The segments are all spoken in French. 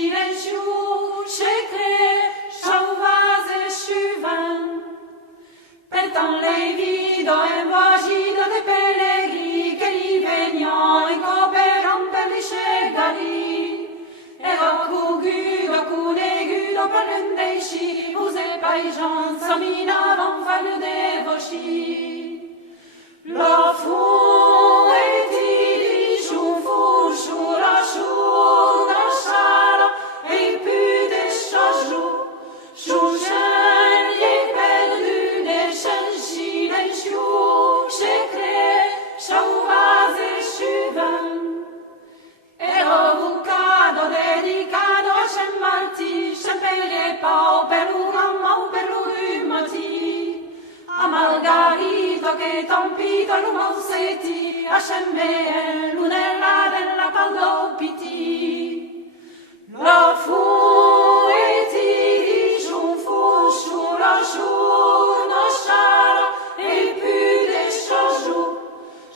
silenzio secret, sauvaze schuven. Pertan lei vido e vagido de pellegrini che li vegnan in cooperan per li scegali. E rocugudo per l'endeici, vous et païgens, saminaran valu de voci. La fou et il joue fou, chou la chala, et pu des chajou, chou chen, et perdu des chen, silencieux, secret, chauvaz et chuven. E rovucado dedicato a Saint Marti, sempre pau per un per l'umati. A Margarito che tompito l'umonsetti, a scembere l'unella della paldopiti. La fu e ti dice un fuscio, la sciuna sciara, e più de chajou,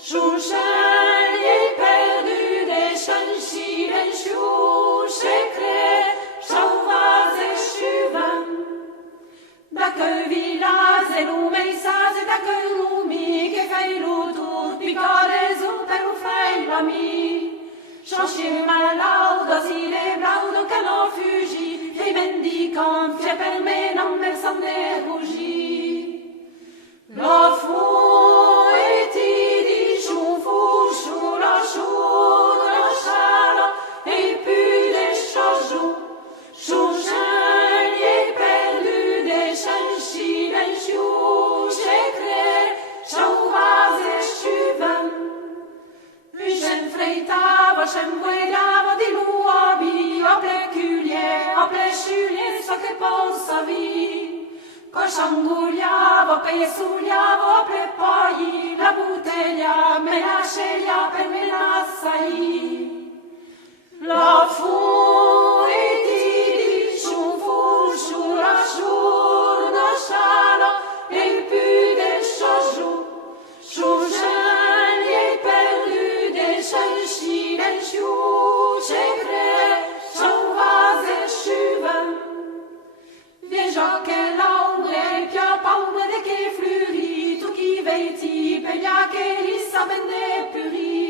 chouchen, perdu des chen silencieux, secret, chauvaz et chuven. D'accueil villaz e lumeisaz e d'accueil lumi, che fai l'utur, piccole zu per un fai l'ami. Chancher malaudo, si le blaudo che non fugi, fei mendicant, fie per me non versan de rougi. La fu e ti dice un fuscio, la chala, et puis des chajou, chouchen, et perdu des chen silencieux, secret, chauvaz et chuven. Puis j'en freitava, j'en guidava di luobi, a pleculier, so che pensavi. Cosciangugliavo, pesugliavo, poi la bottiglia me la sceglia per me la sai. La fu e ti dice un fuscio, la sciuna sciala, e più de chajou, chouchen, et perdu des chen silencieux, secret, chauvaz et chuven. Déjà che l'ombre pia paure de che fleurit, tout qui veiti, peglia che li saben de puri.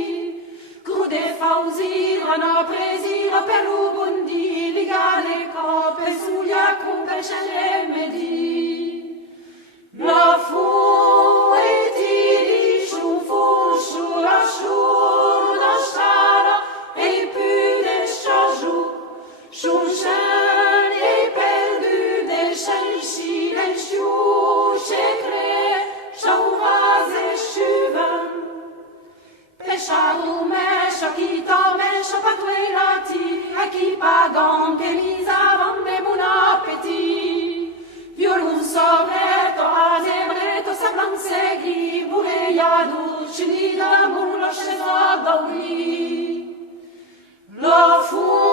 Crude fausi, rana presira per ubundi, ligale cope suglia cum per scendere medi. La fu e ti dice un fuscio, la sciuna sciara, e più de chajou, chouchen, et perdu des chen silencieux, secret, chauvaz et chuven. Pesciaro mescia, chi to mescia patuelati, a chi pagan che misavan de buon appétit. Violun sobreto, azebreto, sabran segui, bureiado, ceni d'amour, lo sceso d'augli. La fu